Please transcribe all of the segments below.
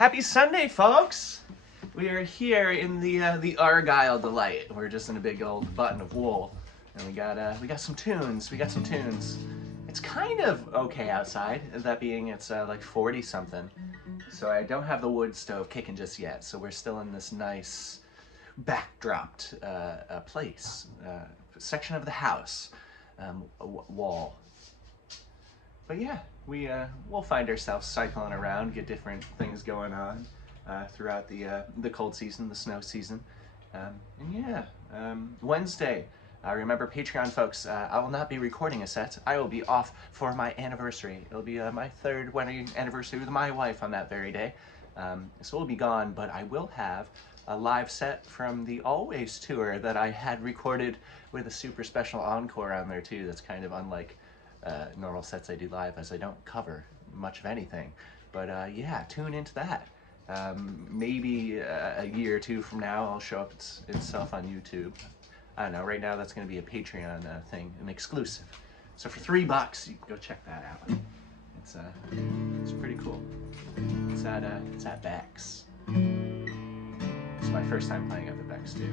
Happy Sunday, folks! We are here in the Argyle Delight. We're just in a big old button of wool, and we got some tunes. It's kind of okay outside, that being it's like 40 something. So I don't have the wood stove kicking just yet. So we're still in this nice backdropped place, section of the house, wall. But yeah, we'll find ourselves cycling around, get different things going on throughout the cold season, the snow season, and yeah, Wednesday. Remember, Patreon folks, I will not be recording a set. I will be off for my anniversary. It'll be my third wedding anniversary with my wife on that very day. So we'll be gone, but I will have a live set from the Always tour that I had recorded with a super special encore on there too. That's kind of unlike normal sets I do live, as I don't cover much of anything. But yeah, tune into that. Maybe a year or two from now I'll show up itself on YouTube. I don't know, right now that's going to be a Patreon thing, an exclusive. So for $3 you can go check that out. It's pretty cool. It's at Beck's. It's my first time playing at the Beck's too.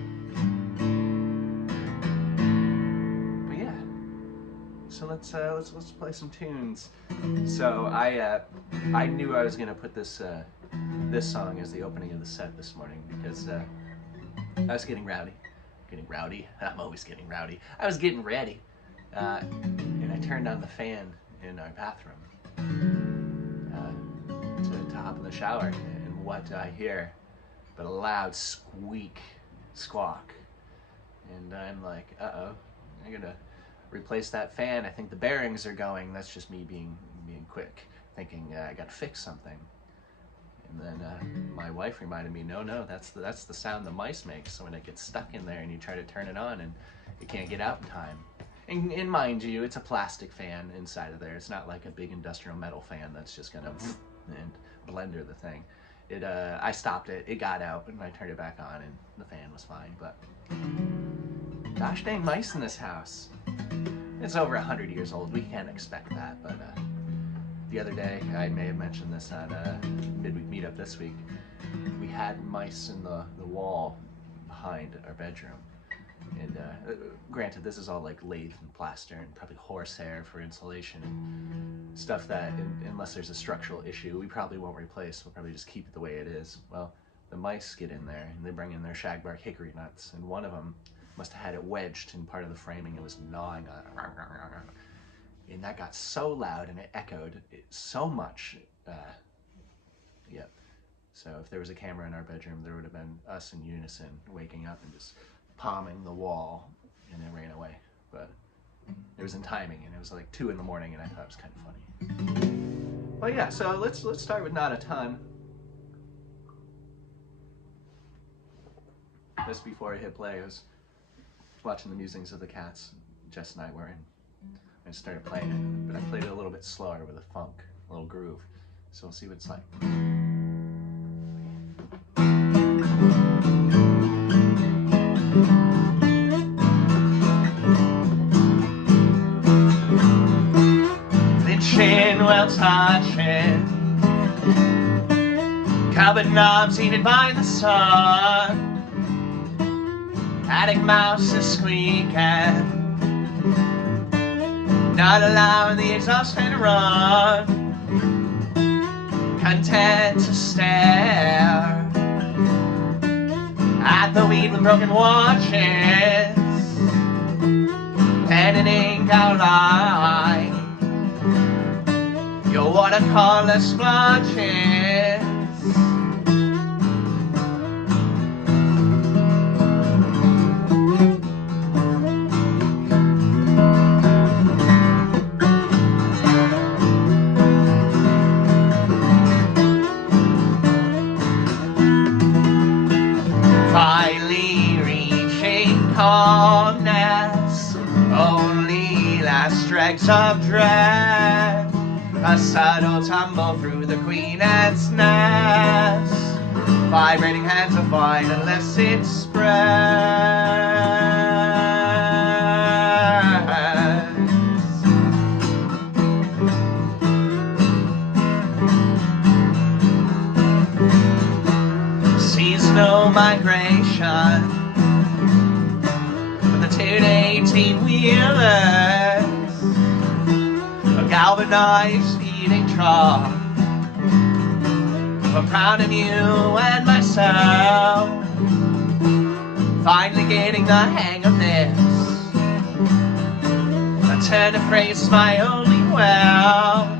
But yeah. So let's play some tunes. So I knew I was gonna put this song as the opening of the set this morning because I was getting rowdy. I'm always getting rowdy. I was getting ready, and I turned on the fan in our bathroom to hop in the shower, and what do I hear but a loud squawk, and I'm like, uh-oh, I'm gonna replace that fan. I think the bearings are going. That's just me being quick, thinking I gotta fix something. And then my wife reminded me, no, that's the sound the mice make. So when it gets stuck in there and you try to turn it on and it can't get out in time. And mind you, it's a plastic fan inside of there. It's not like a big industrial metal fan that's just gonna and blender the thing. I stopped it, it got out, and I turned it back on and the fan was fine. But gosh dang mice in this house. It's over 100 years old. We can't expect that, but the other day, I may have mentioned this at a midweek meetup this week, we had mice in the wall behind our bedroom. And granted, this is all like lathe and plaster and probably horsehair for insulation and stuff that, unless there's a structural issue, we probably won't replace. We'll probably just keep it the way it is. Well, the mice get in there and they bring in their shagbark hickory nuts, and one of them must have had it wedged in part of the framing. It was gnawing on it. And that got so loud and it echoed so much. Yep. So if there was a camera in our bedroom, there would have been us in unison waking up and just palming the wall, and it ran away. But it was in timing, and it was like 2 in the morning, and I thought it was kind of funny. But yeah, so let's start with Not a Ton. Just before I hit play, I was watching the musings of the cats Jess and I were in. I started playing it, but I played it a little bit slower with a funk, a little groove. So we'll see what it's like. Flinching while touching, cupboard knobs heated by the sun, attic mouse is squeaking, not allowing the exhaust fan to run, content to stare at the weed with broken watches, pen and ink outline your watercolor splotches. Finally reaching calmness, only last dregs of dread, a subtle tumble through the queen ant's nest, vibrating hands of wine illicit spread. no migration, but the 218 wheelers, a galvanized feeding trough. I'm proud of you and myself, finally getting the hang of this. I turn to face my only well.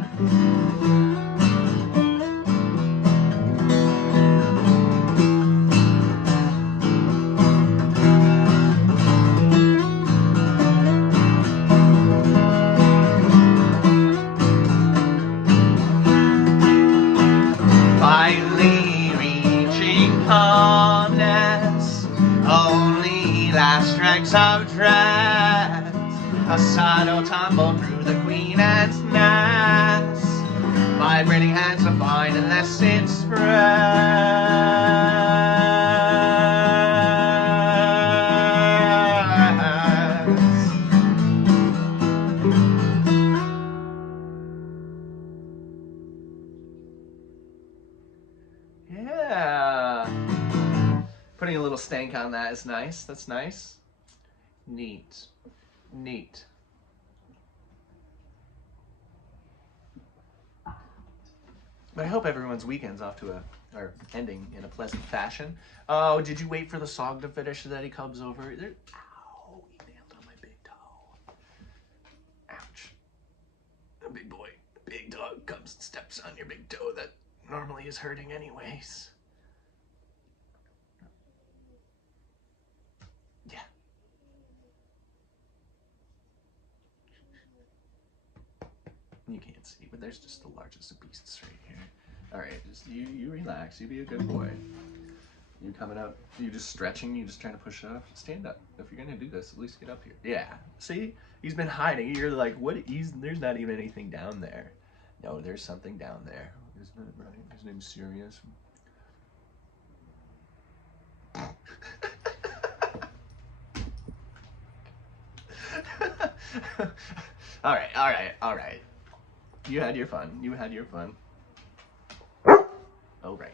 Finally reaching calmness, only last dregs of dread. A subtle tumble through the queen ant's nest, vibrating hands to find unless it spreads. Yeah. Putting a little stank on that is nice. That's nice. Neat. Neat. But I hope everyone's weekend's off to or ending in a pleasant fashion. Oh, did you wait for the song to finish so that he comes over? Ow, he nailed on my big toe. Ouch. A big boy, a big dog comes and steps on your big toe that normally is hurting anyways. Yeah. You can't see, but there's just the largest of beasts right here. All right, just you relax. You be a good boy. You coming up? You just stretching? You just trying to push it up? Stand up. If you're gonna do this, at least get up here. Yeah. See, he's been hiding. You're like, what? There's not even anything down there. No, there's something down there. Isn't it right? His name's Sirius. All right. You had your fun. All right.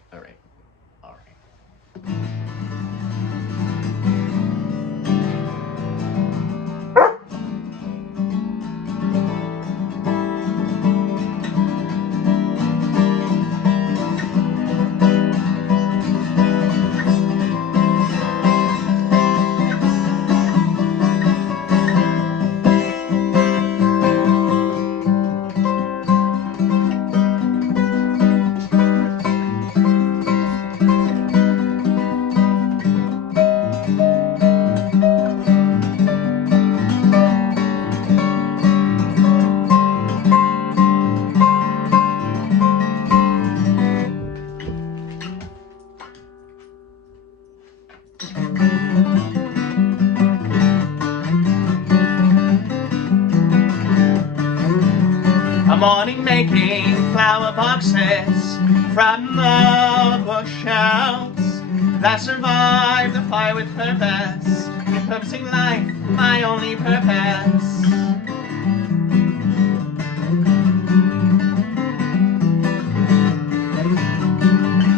Morning making flower boxes from the bookshelves that survive the fire with purpose, repurposing life, my only purpose.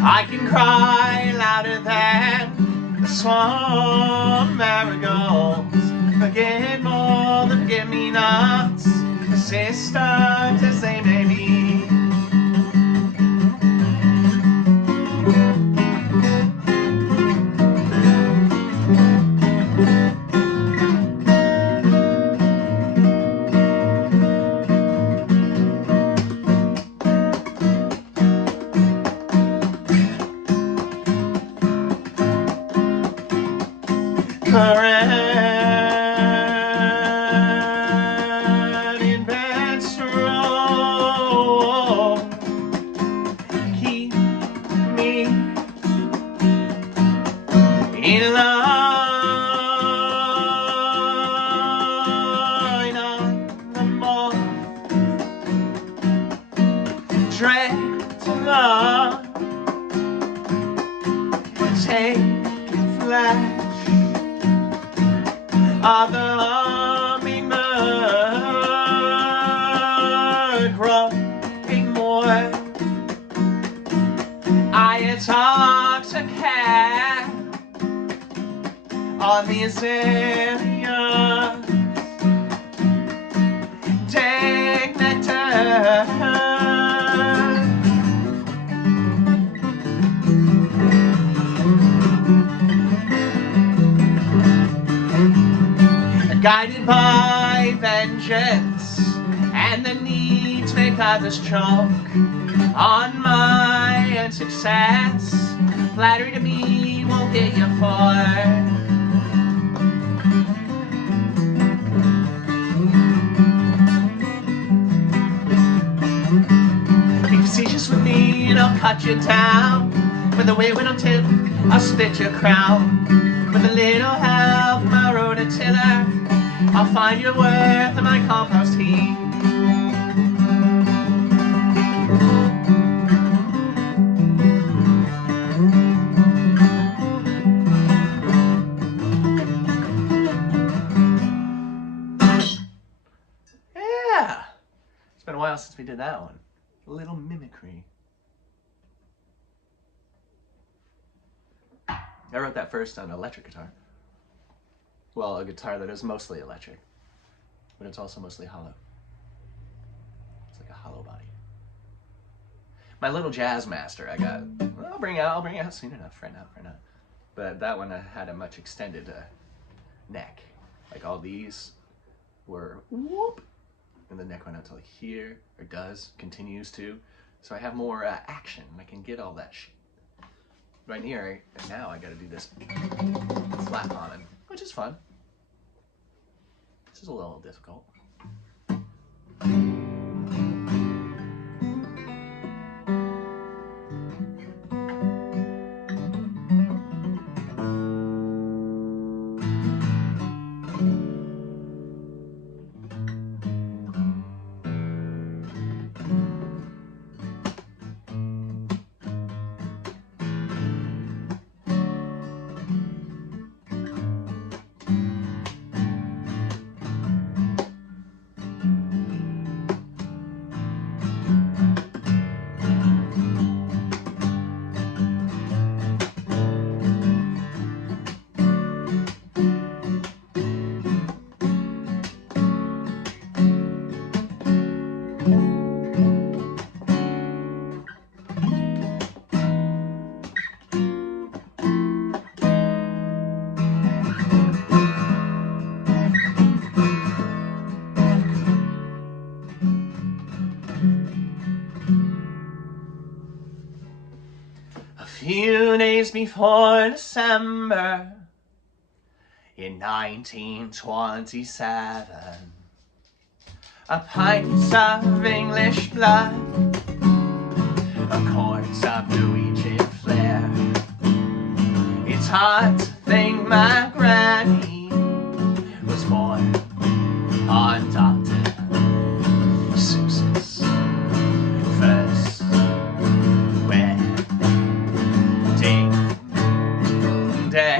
I can cry louder than the swan marigolds, forget more than forget me nots, persistent as they may be. Current in bed stroll, keep me in line on the mall, dread to love, take flash of the hummingbird, growing more. I intoxicate on the azalea, take nectar. Guided by vengeance and the need to make others choke on my success, flattery to me won't get you far. Be facetious with me and I'll cut you down. With a wayward on tip, I'll split your crown. With a little help from my rototiller, I'll find your worth in my compost heap. Yeah! It's been a while since we did that one. A little mimicry. I wrote that first on an electric guitar. Well, a guitar that is mostly electric, but it's also mostly hollow. It's like a hollow body. My little jazz master I got, I'll bring out soon enough, right now. But that one had a much extended neck. Like all these were whoop, and the neck went out to like here, or continues to. So I have more action, I can get all that shit. Right here, and now I gotta do this flat on, which is fun. This is a little difficult. Few days before December in 1927, a pint of English blood, a quart of Norwegian flair. It's hard to think my granny was born on Dr. Seuss's first day.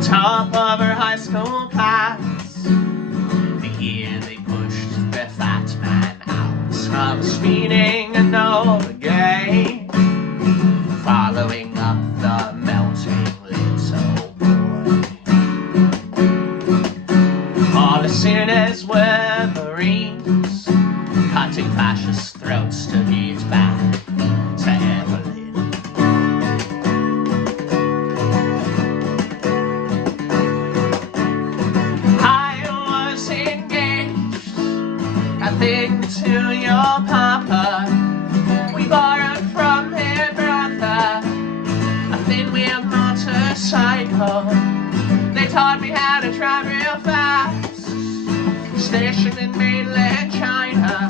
Top of her high school class, the year they pushed their fat man out. I was speeding and Enola Gay, following up the melting little boy. All as soon as we're Marines, cutting fascist throats to get back to Evelyn. I was engaged, I think, to your papa. We borrowed from her brother a thin-wheel motorcycle. They taught me how to drive real fast, stationed in mainland China.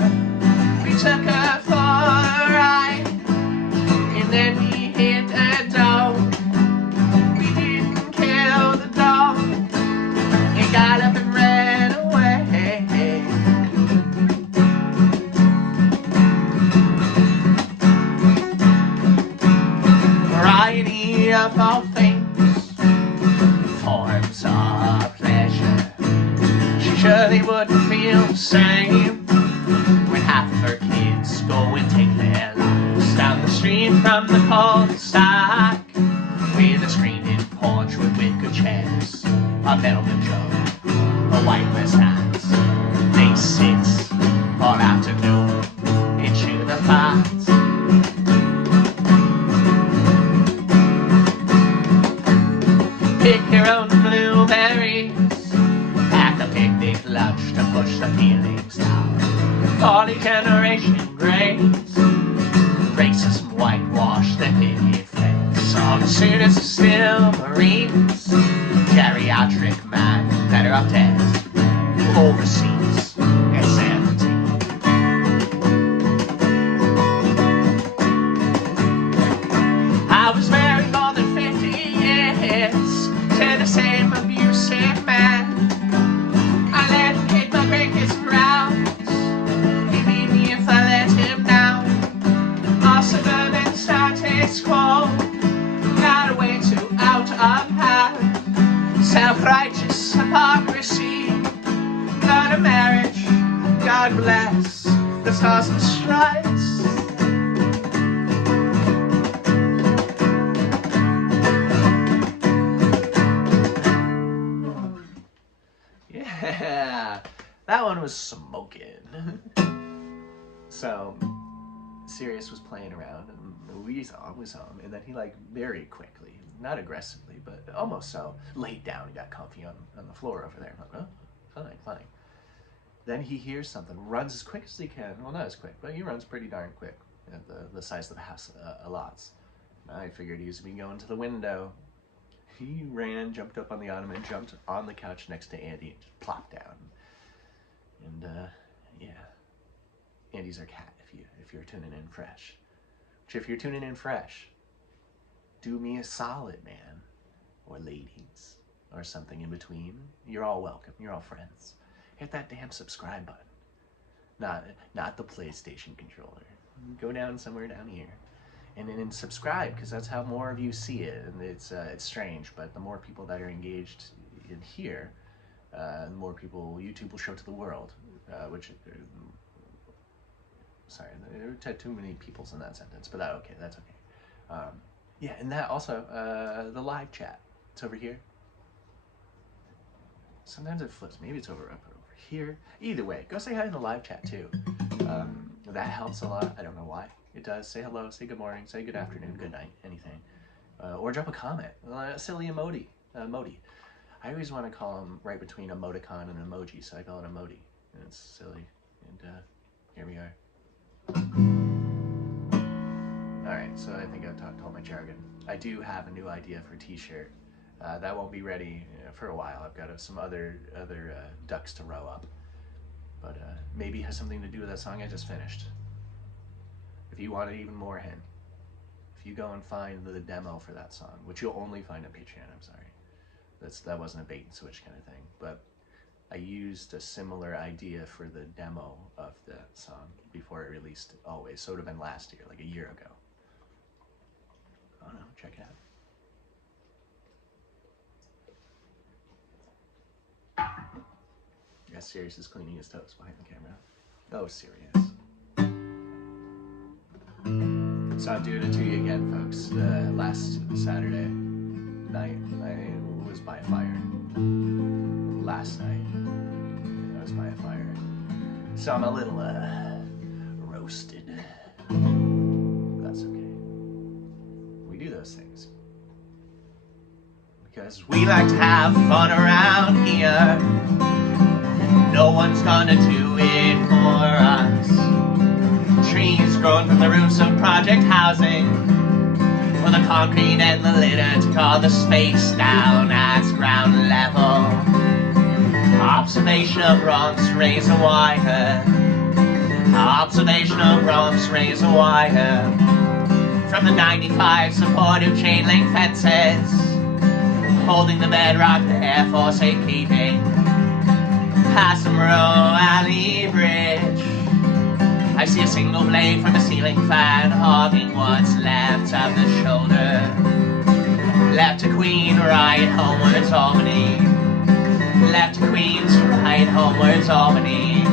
We took her for a ride, and then we hit a dog. We didn't kill the dog, it got up and ran away. Variety of all things, forms of pleasure. She surely wouldn't feel the same when half of her kids go sits all afternoon into the fires. Pick your own blueberries, pack a picnic lunch to push the feelings down. Early generation grades, racism whitewash the hideous face. All the students are still Marines, geriatric man, better off dead, overseas and 17. I was married more than 50 years to the same abusive man. I let him hit my greatest grounds. He beat me if I let him down. Our suburban status quo, not a way to out of hand. Self-righteous hypocrisy, not a marriage. God bless the stars and stripes. Yeah, that one was smoking. So Sirius was playing around, and we saw him, and then he like very quickly, not aggressively, but almost so, laid down and got comfy on the floor over there. I'm like, oh, fine. Then he hears something, runs as quick as he can. Well, not as quick, but he runs pretty darn quick at the size of the house allots. I figured he was going to the window. He ran, jumped up on the ottoman, jumped on the couch next to Andy, and just plopped down. And yeah, Andy's our cat. If you're tuning in fresh, which if you're tuning in fresh, do me a solid, man, or ladies, or something in between. You're all welcome. You're all friends. Hit that damn subscribe button. Not the PlayStation controller. Go down somewhere down here. And then subscribe, because that's how more of you see it. And it's strange, but the more people that are engaged in here, the more people YouTube will show to the world. Sorry, there are too many peoples in that sentence, but that's okay. Yeah, and that also, the live chat, it's over here. Sometimes it flips, maybe it's over here. Either way, go say hi in the live chat too. That helps a lot. I don't know why. It does. Say hello, say good morning, say good afternoon, good night, anything. Or drop a comment, a silly emoji. I always want to call them right between emoticon and emoji, so I call it emoji. And it's silly. And here we are. Alright, so I think I've talked all my jargon. I do have a new idea for a t-shirt. That won't be ready for a while. I've got some other ducks to row up. But maybe it has something to do with that song I just finished. If you want an even more hint, if you go and find the demo for that song, which you'll only find on Patreon, I'm sorry. That wasn't a bait and switch kind of thing. But I used a similar idea for the demo of the song before it released always. So it would have been last year, like a year ago. Oh no, check it out. Yeah, Sirius is cleaning his toes behind the camera. Oh, Sirius. So I'm doing it to you again, folks. Last Saturday night, I was by a fire. Last night, I was by a fire. So I'm a little, roasted. But that's okay. We do those things because we like to have fun around here. No one's gonna do it for us. Trees growing from the roofs of project housing, for the concrete and the litter to call the space down at ground level. Observation of Bronx razor wire. Observation of Bronx razor wire. From the 95 supportive chain link fences, holding the bedrock there for safekeeping. Past the Monroe Alley Bridge, I see a single blade from a ceiling fan hogging what's left of the shoulder. Left to Queen, right homewards Albany. Left to Queens, right homewards Albany.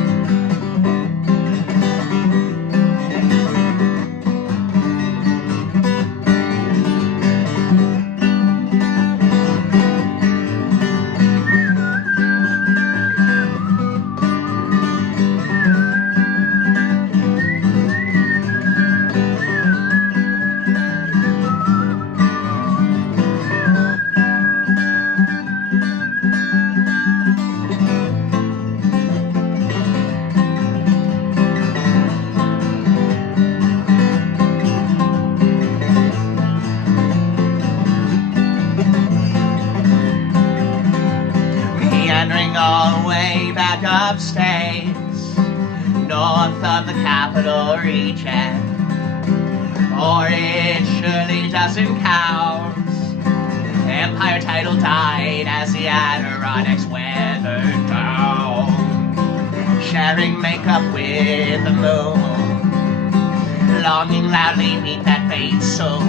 back upstate, north of the capital region. Or it surely doesn't count. Empire title died as the Adirondacks weathered down, sharing makeup with the moon, longing loudly meet that fate soul.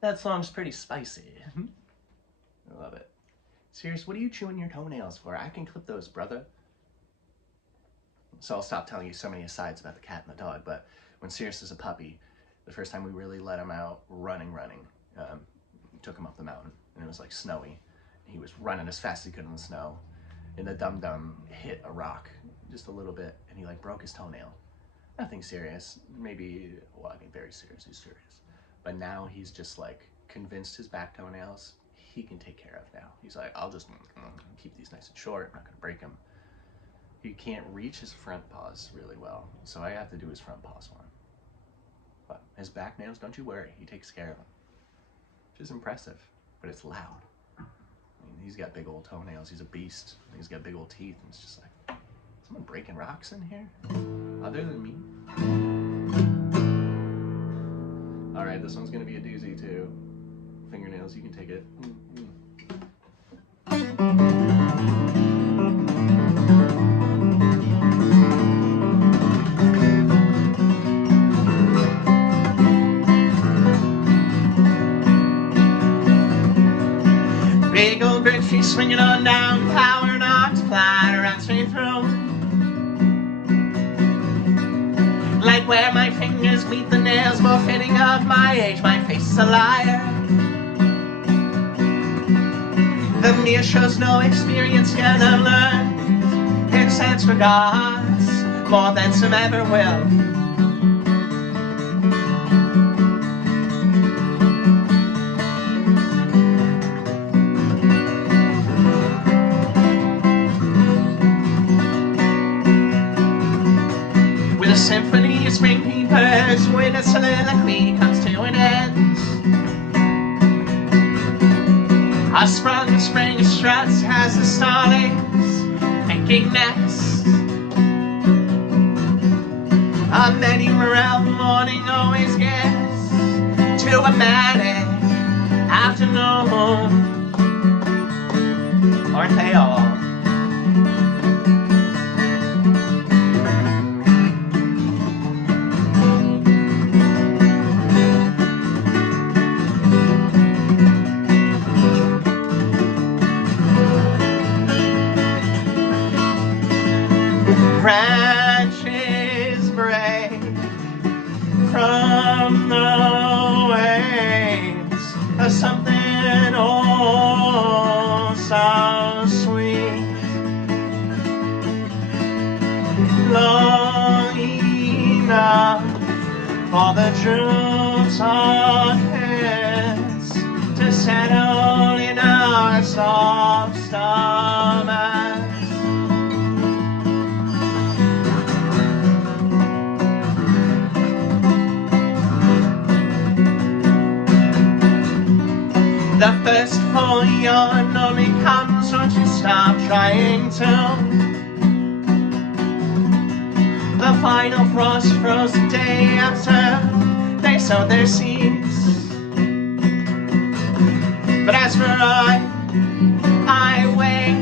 That song's pretty spicy. I love it. Serious, what are you chewing your toenails for? I can clip those, brother. So I'll stop telling you so many asides about the cat and the dog, but when Sirius is a puppy, the first time we really let him out running, took him up the mountain, and it was like snowy. He was running as fast as he could in the snow, and the dum-dum hit a rock just a little bit, and he like broke his toenail. Nothing serious, maybe, well, I mean very seriously serious. But now he's just like convinced his back toenails he can take care of now. He's like, I'll just keep these nice and short, I'm not gonna break them. He can't reach his front paws really well, so I have to do his front paws for him. But his back nails, don't you worry, he takes care of them. Which is impressive, but it's loud. I mean, he's got big old toenails, he's a beast. He's got big old teeth, and it's just like, someone breaking rocks in here? Other than me? All right, this one's gonna be a doozy too. Fingernails, you can take it. Big old bridge, she's swinging on down, power knocks flat around straight through. Like where my fingers meet the nails, more fitting of my age, my face is a liar. The mirror shows no experience yet I've learned. It stands for gods, more than some ever will. With a symphony of spring peepers, when a soliloquy comes to an end. A sprung spring of struts has the starlings making nests. A many morale morning always gets to a manic afternoon. Aren't they all? Branches break from the waves of something oh so sweet, long enough for the drops on heads to settle in our soft stomachs. The first full yawn only comes once you stop trying to. The final frost froze the day after they sowed their seeds. But as for I wait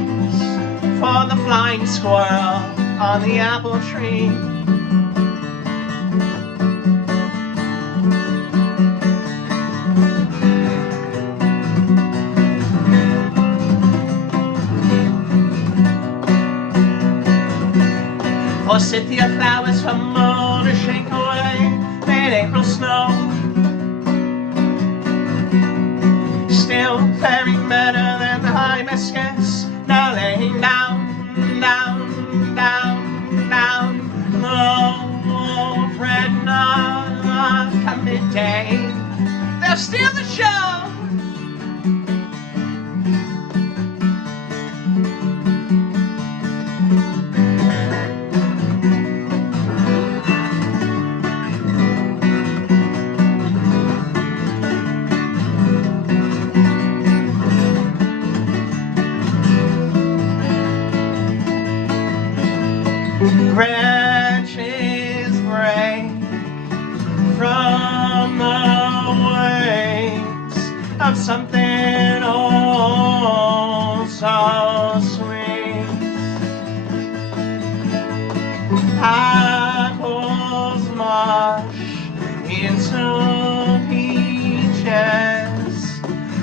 for the flying squirrel on the apple tree. Forsythia flowers from moon to shake away mid-April snow. Still faring better than the hibiscus, now laying down. Oh, Fred, come midday, they'll steal the show. Branches break from the wings of something oh so sweet. Apples mush into peaches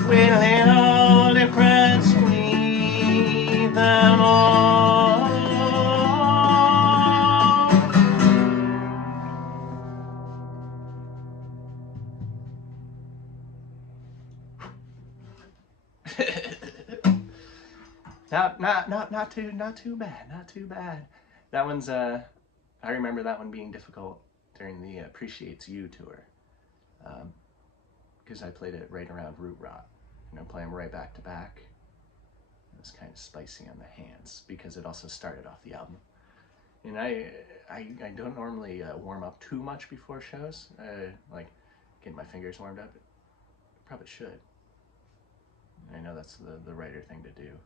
with little difference between them all. Not too bad. That one's I remember that one being difficult during the Appreciates You tour, because I played it right around Root Rot, playing right back to back. It was kind of spicy on the hands because it also started off the album. And I don't normally warm up too much before shows, like getting my fingers warmed up. Probably should. I know that's the righter thing to do.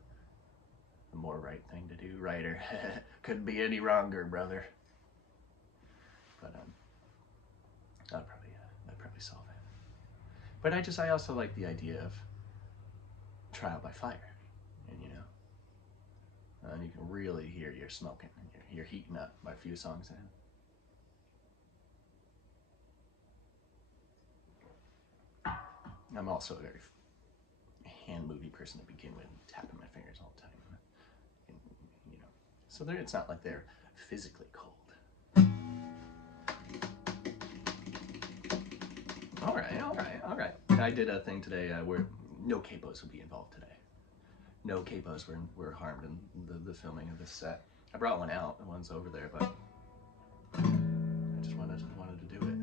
The more right thing to do, righter. Couldn't be any wronger, brother. But that'd probably solve it. But I also like the idea of trial by fire, and and you can really hear you're smoking, and you're heating up by a few songs in. I'm also a very hand-movie person to begin with, tapping my fingers all the time. So it's not like they're physically cold. All right. I did a thing today where no capos will be involved today. No capos were harmed in the filming of this set. I brought one out, the one's over there, but I just wanted to do it.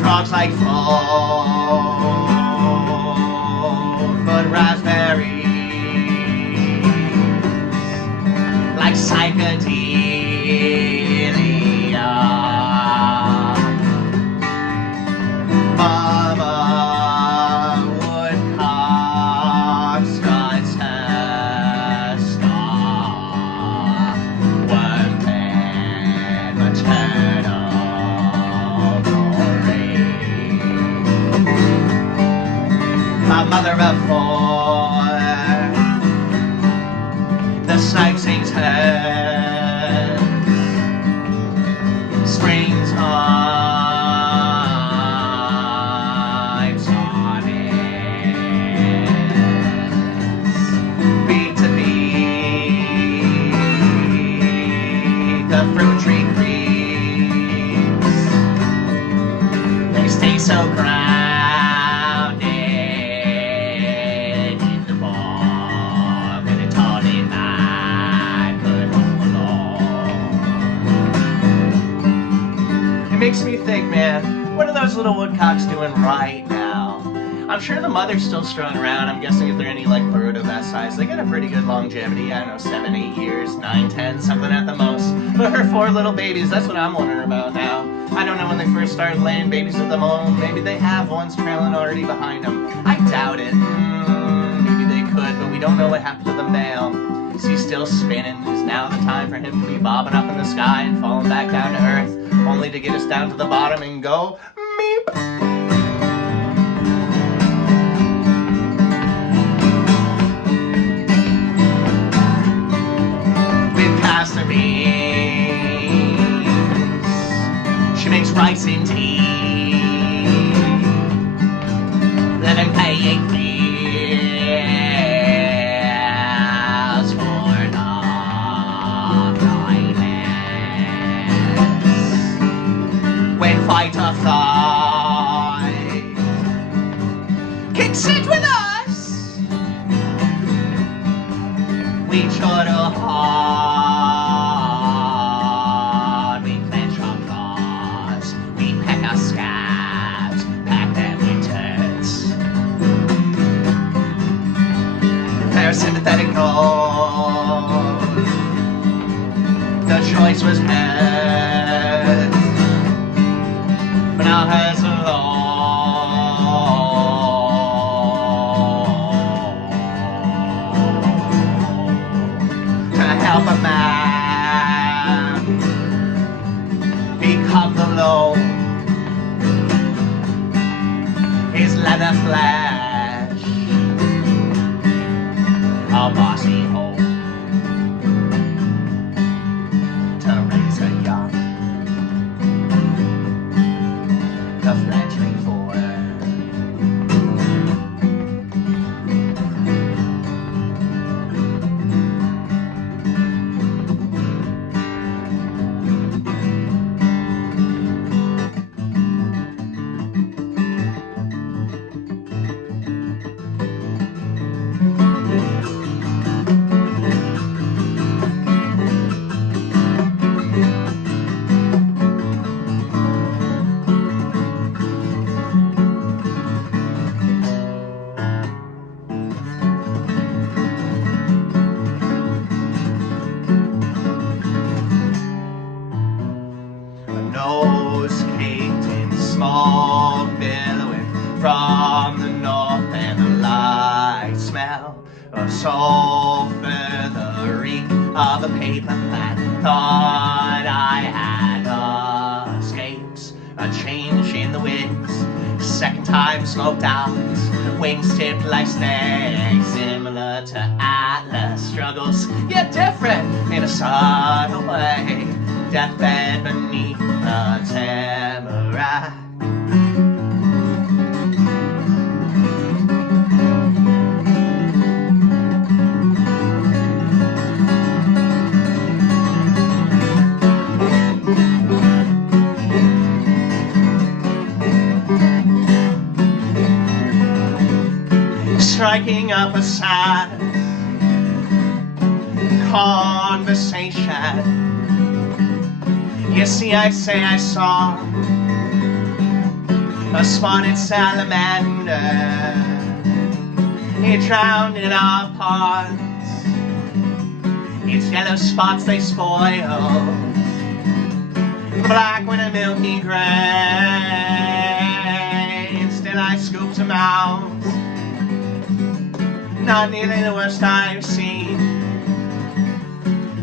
Frogs like but raspberries, like psychedelia. Mama woodcocks got star, worm-fed maternal. A mother of four, the snipe sings hers, spring time sonnets, beat to beat, the fruit tree creeps, they stay so grounded. Makes me think, man, what are those little woodcocks doing right now? I'm sure the mother's still strung around. I'm guessing if they're any like bird of that size, they get a pretty good longevity. I don't know, 7, 8 years, 9, 10, something at the most. But her 4 little babies, that's what I'm wondering about now. I don't know when they first started laying babies with them home. Maybe they have ones trailing already behind them. I doubt it. Maybe they could, but we don't know what happened to the male. Is he still spinning? Is now the time for him to be bobbing up in the sky and falling back down to earth, only to get us down to the bottom and go meep? With castor beans, she makes rice and tea, then I'm paying fees. fight or flight. Kicks it with us. We chortle hard. We clench our claws. We peck our scabs. Pack them with turds. Parasympathetic gold. The choice was hers, but now hers alone. To help a man become the low, his leather flesh, a bossy hole. The fledgling for nose caked in smoke billowing from the north, and the light smell of sulfur, the reek of a paper plan. Thought I had escapes, a change in the winds, second time smoked out, wings tipped like snakes, similar to Atlas struggles, yet different in a subtle way. Deathbed beneath a tamarack. Striking up a sad conversation. You see, I say I saw a spotted salamander. It drowned in our ponds. Its yellow spots they spoiled, black with a milky gray. Still I scooped him out. Not nearly the worst I've seen.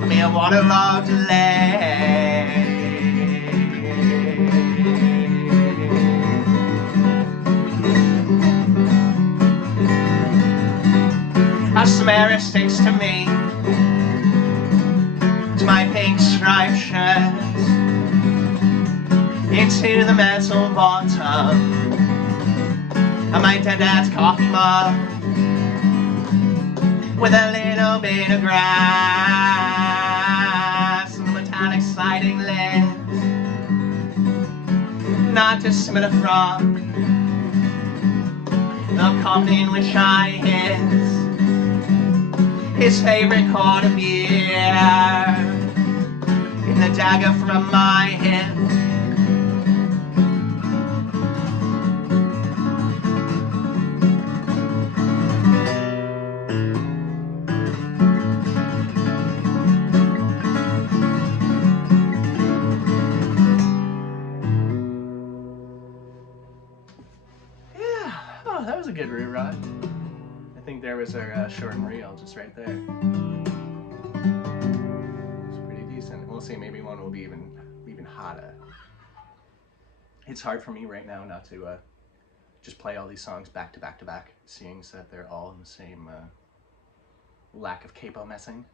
A mere waterlogged delay. A Samara sticks to me, to my pink striped shirt, into the metal bottom of my dead dad's coffee mug, with a little bit of grass and the metallic sliding lids, not dissimilar from the company in which I his favorite quart of beer in the dagger from my hip. Yeah, oh, that was a good rewrite. I think there was our short and reel just right there. It's pretty decent. We'll see, maybe one will be even hotter. It's hard for me right now not to just play all these songs back to back to back, seeing that they're all in the same lack of capo messing.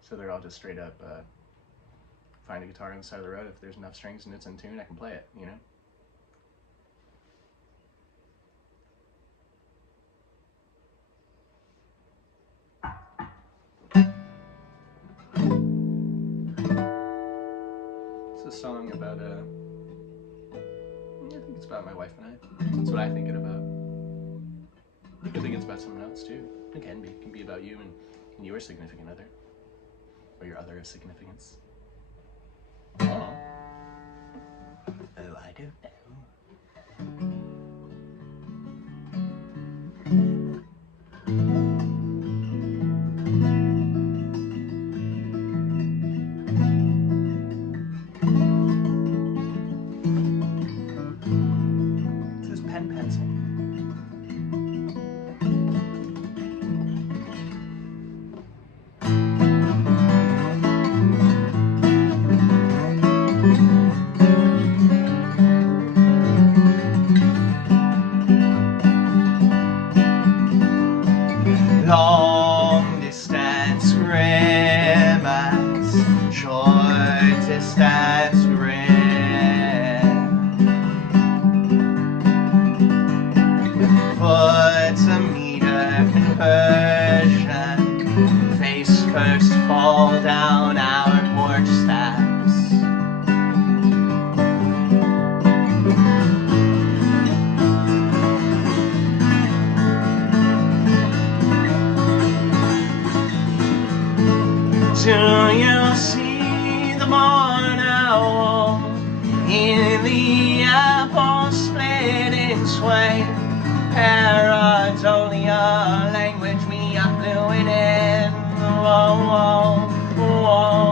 So they're all just straight up find a guitar on the side of the road. If there's enough strings and it's in tune, I can play it, you know? It's a song about think it's about my wife and I. That's what I'm thinking about. You can think it's about someone else too. It can be. It can be about you and your significant other. Or your other of significance. Oh. Oh, I don't know. This is pen pencil. Long distance grimace, short distance grin. Foot to meter conversion, face first fall down our porch steps. Do you see the barn owl in the apple split in twain? Pareidolia, language we are fluent in. Whoa, whoa, whoa,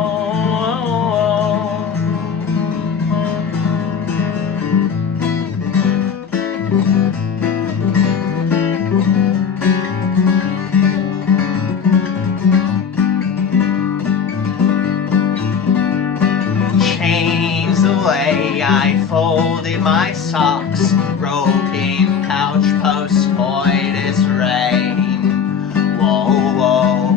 way I folded my socks, broken couch post coitus rain. Whoa, whoa.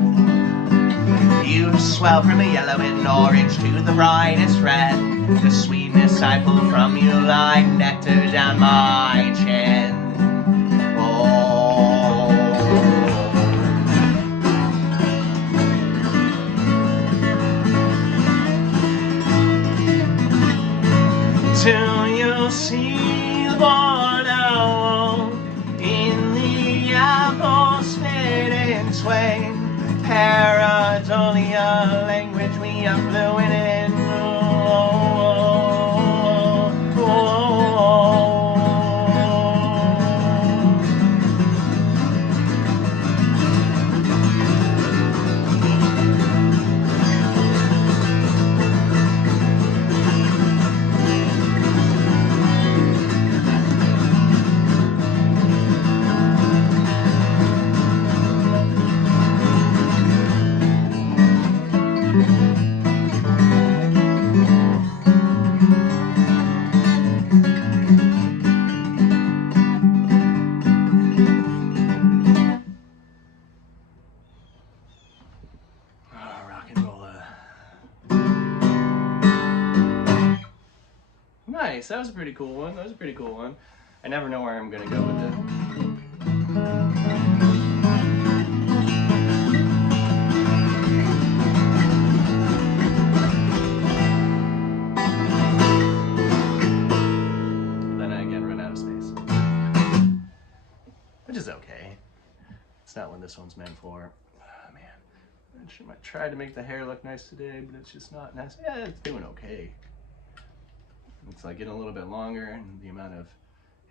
You swell from a yellow and orange to the brightest red. The sweetness I pull from you like nectar down my chin. Do you see the barn owl in the apple split in twain? Pareidolia, language we are fluent in. Nice, that was a pretty cool one. That was a pretty cool one. I never know where I'm gonna go with it. Then I again run out of space. Which is okay. It's not what this one's meant for. Oh, man. I tried to make the hair look nice today, but it's just not nice. Yeah, it's doing okay. It's like getting a little bit longer, and the amount of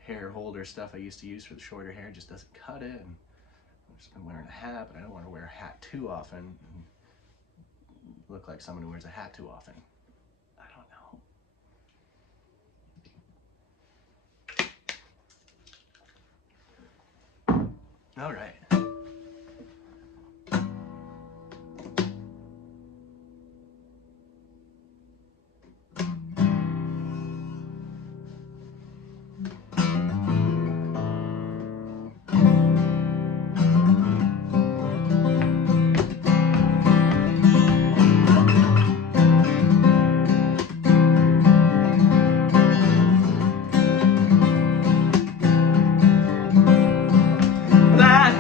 hair holder stuff I used to use for the shorter hair just doesn't cut it. And I've just been wearing a hat, but I don't want to wear a hat too often and look like someone who wears a hat too often. I don't know. All right. That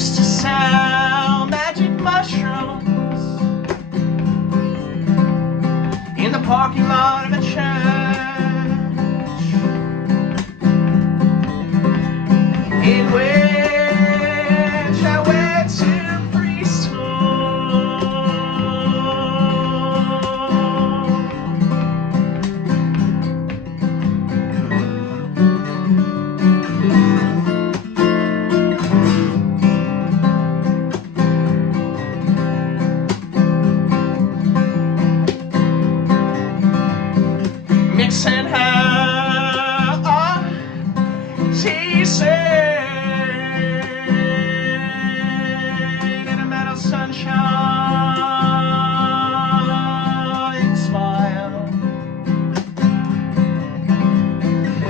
used to sell magic mushrooms in the parking lot of a church, in which I went to preschool. Mixing her on in a metal sunshine smile,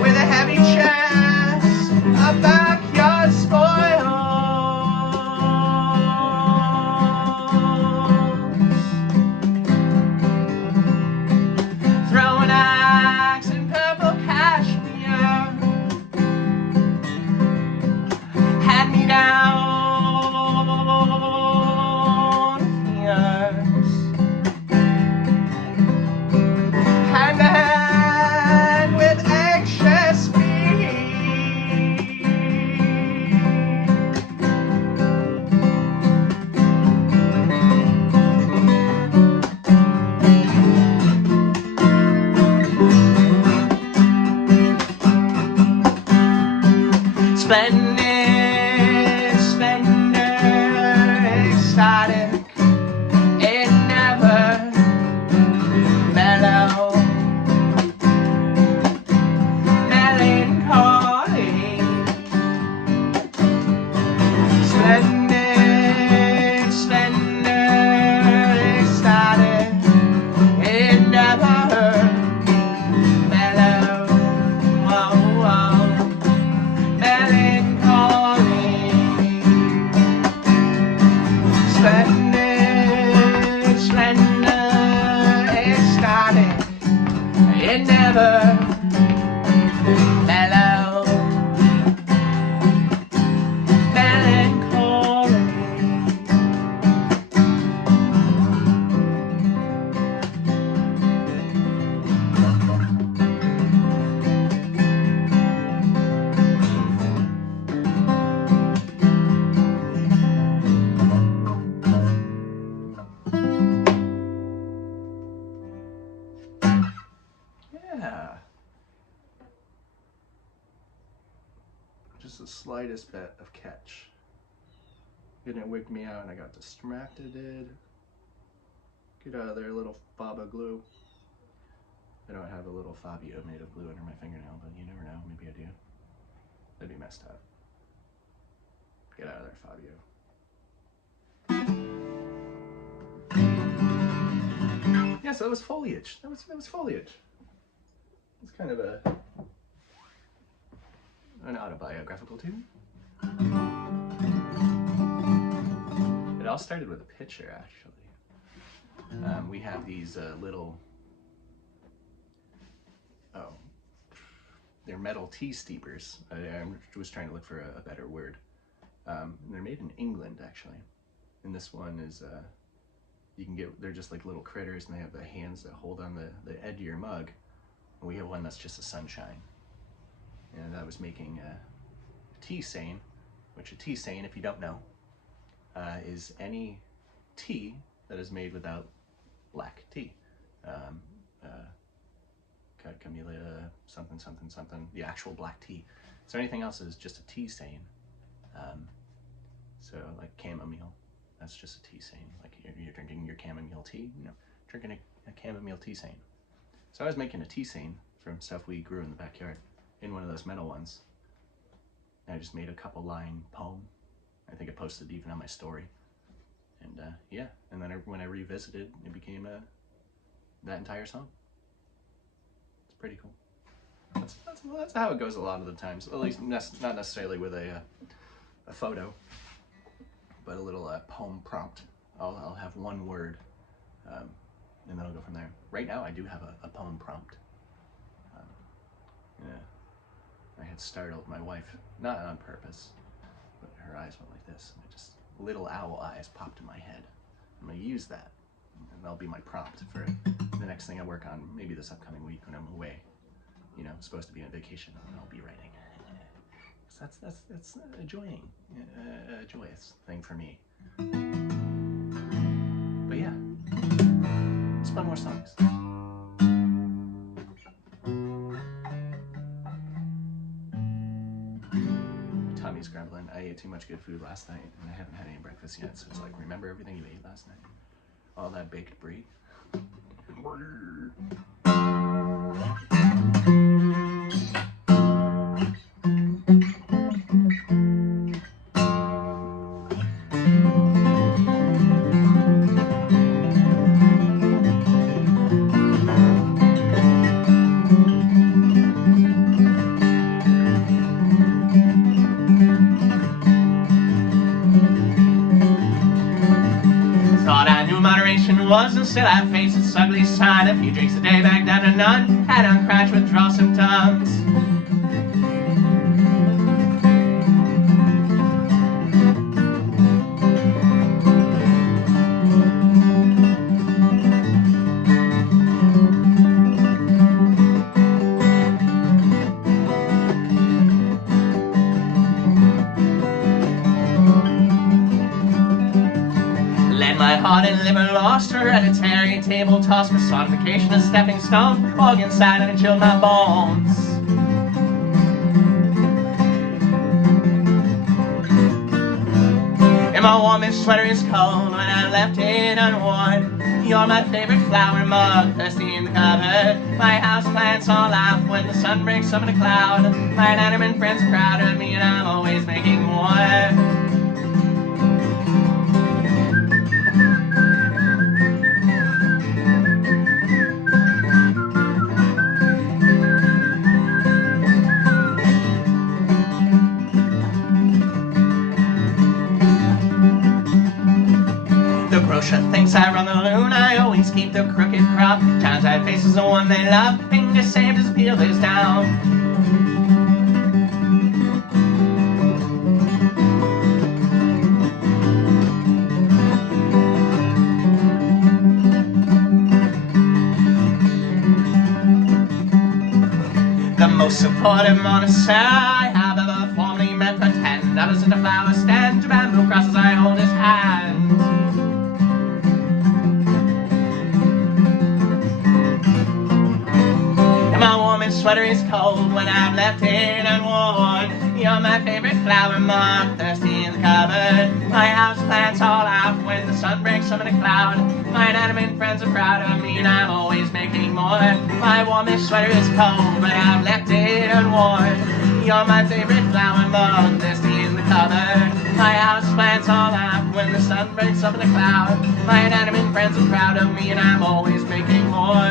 with a heavy chest, a backyard spoils, throwing axe in purple cashmere, hand me down years, hand to hand with anxious feet, splendid, splendor, exotic, it never mellow, melancholy, splendid, splendor, exotic, it never mellow, oh, oh. Splendid, splendor, ecstatic, it never mellow, melancholy. Yeah. Just the slightest bit of catch. Didn't wig me out and I got distracted. Get out of there, little Faba glue. I don't have a little Fabio made of glue under my fingernail, but you never know, maybe I do. That'd be messed up. Get out of there, Fabio. Yeah, so that was foliage. That was foliage. It's kind of an autobiographical tune. It all started with a picture, actually. We have these little, they're metal tea steepers. I was trying to look for a better word. They're made in England, actually. And this one is, you can get, they're just like little critters, and they have the hands that hold on the edge of your mug. And we have one that's just a sunshine. And I was making a tea stain, which a tea stain, if you don't know, is any tea that is made without black tea. Camellia, something, something, something, the actual black tea. So anything else is just a tea stain. So like chamomile, that's just a tea stain. Like you're drinking your chamomile tea, drinking a chamomile tea stain. So I was making a tea stain from stuff we grew in the backyard in one of those metal ones. And I just made a couple line poem. I think I posted even on my story. And yeah, and then when I revisited, it became that entire song. It's pretty cool. That's how it goes a lot of the times. At least not necessarily with a photo, but a little poem prompt. I'll have one word, and then I'll go from there. Right now, I do have a poem prompt. Yeah, I had startled my wife, not on purpose, but her eyes went like this, and just little owl eyes popped in my head. I'm gonna use that, and that'll be my prompt for the next thing I work on, maybe this upcoming week when I'm away. You know, I'm supposed to be on vacation, and I'll be writing. So that's a joyous thing for me. But yeah, let's play more songs. Tummy's grumbling. I ate too much good food last night, and I haven't had any breakfast yet. So it's like, remember everything you ate last night? All that baked brie. And still I face its ugly side. A few drinks a day back down to none. Had on crash withdrawal symptoms. Heart and liver lost, hereditary table toss, personification, a stepping stone, organ silent and chilled my bones. And my warmest sweater is cold when I left it unworn. You're my favorite flower mug, thirsty in the cupboard. My house plants all laugh when the sun breaks up in a cloud. My inanimate friends are proud of me and I'm always making more. Thinks I run the loon, I always keep the crooked crop. Times I face is the one they love, finger saved as peel this down. The most supportive monster I have ever formally met, for $10 at a flower stand, to bamboo crosses I hold his hand. Sweater is cold when I've left it unworn. You're my favorite flower mug, thirsty in the cupboard. My house plants all out when the sun breaks up in a cloud. My inanimate friends are proud of me and I'm always making more. My warmest sweater is cold but I've left it unworn. You're my favorite flower mug, thirsty in the cupboard. My house plants all out when the sun breaks up in a cloud. My inanimate friends are proud of me and I'm always making more.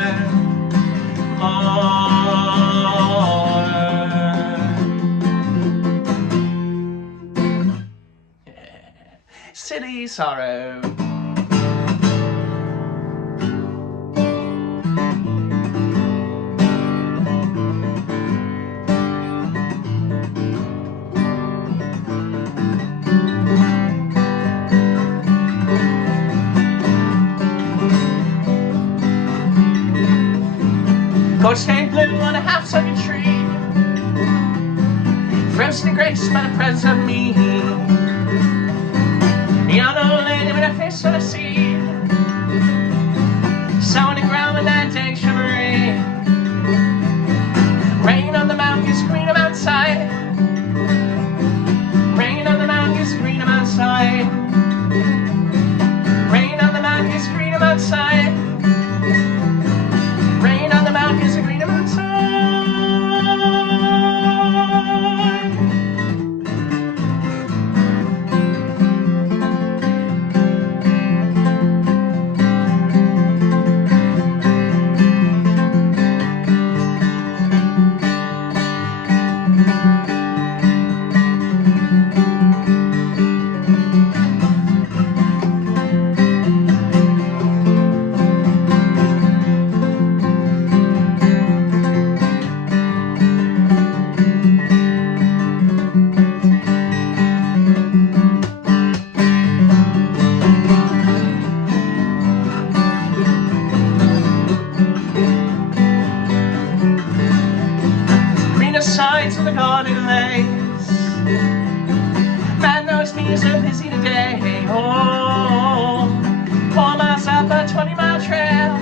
Silly sorrow. Coach came blue on a half-sunken tree, frozen grapes by the presence of me. Yellow lady with a face full of sea, sound the ground with that dank shimmery. Rain on the mountain, screen them outside. Rain on the mountain, screen them outside. Rain on the mountain, screen them outside. Rain on the mountain, screen them outside. be so busy today. Oh, pour myself a 20-mile trail.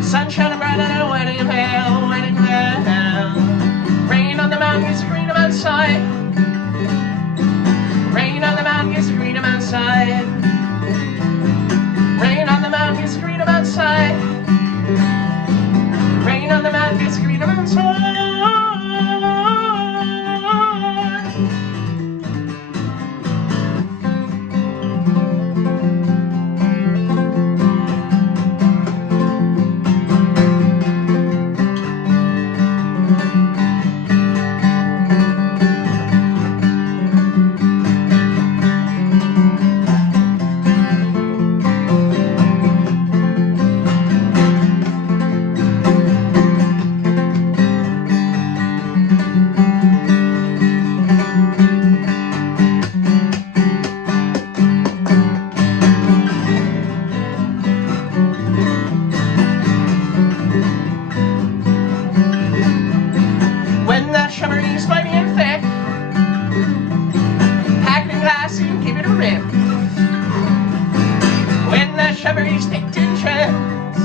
Sun shining bright on a wedding veil, wedding veil. Rain on the mountain gets green outside. Rain on the mountain gets green outside. Rain on the mountain gets green outside. Rain on the mountain gets green outside. Shrubbery's picked in trends.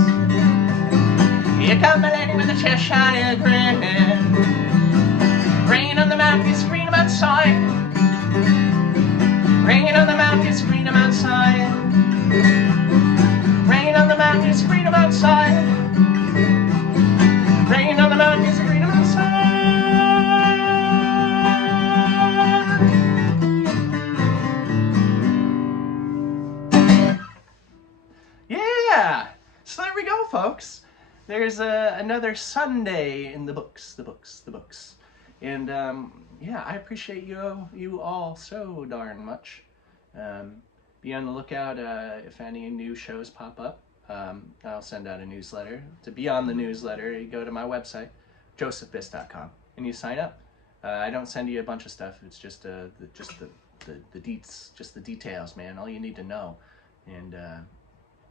Here come a lady with a Cheshire grin. Rain on the mountain gets green outside. Rain on the mountain gets green outside. Rain on the mountain gets green outside. Rain on the mountain gets green outside. Yeah! So there we go, folks. There's another Sunday in the books. And yeah, I appreciate you all so darn much. Be on the lookout if any new shows pop up. I'll send out a newsletter. To be on the newsletter, you go to my website, josephbiss.com, and you sign up. I don't send you a bunch of stuff. It's just the deets, just the details, man. All you need to know. And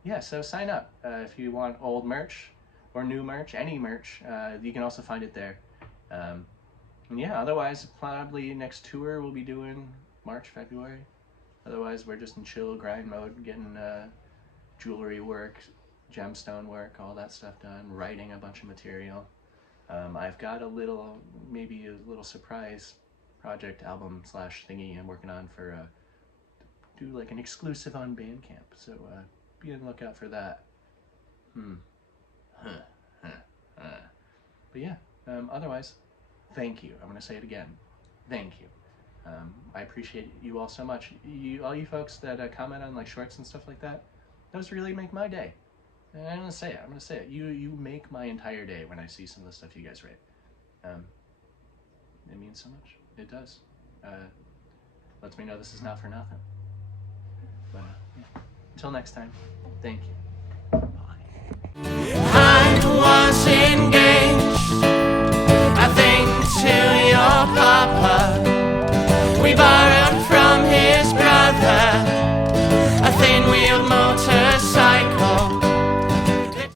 yeah, so sign up if you want old merch or new merch, any merch. You can also find it there. And yeah, otherwise, probably next tour we'll be doing March, February. Otherwise, we're just in chill grind mode, getting jewelry work, gemstone work, all that stuff done, writing a bunch of material. I've got maybe a little surprise project album / thingy I'm working on for do like an exclusive on Bandcamp. So be on the lookout for that. But yeah, otherwise, thank you. I'm going to say it again. Thank you. I appreciate you all so much. All you folks that comment on like shorts and stuff like that, those really make my day. And I'm going to say it. You make my entire day when I see some of the stuff you guys write. It means so much. It does. Lets me know this is not for nothing. But yeah. Until next time, thank you. Bye. I was engaged, I think, to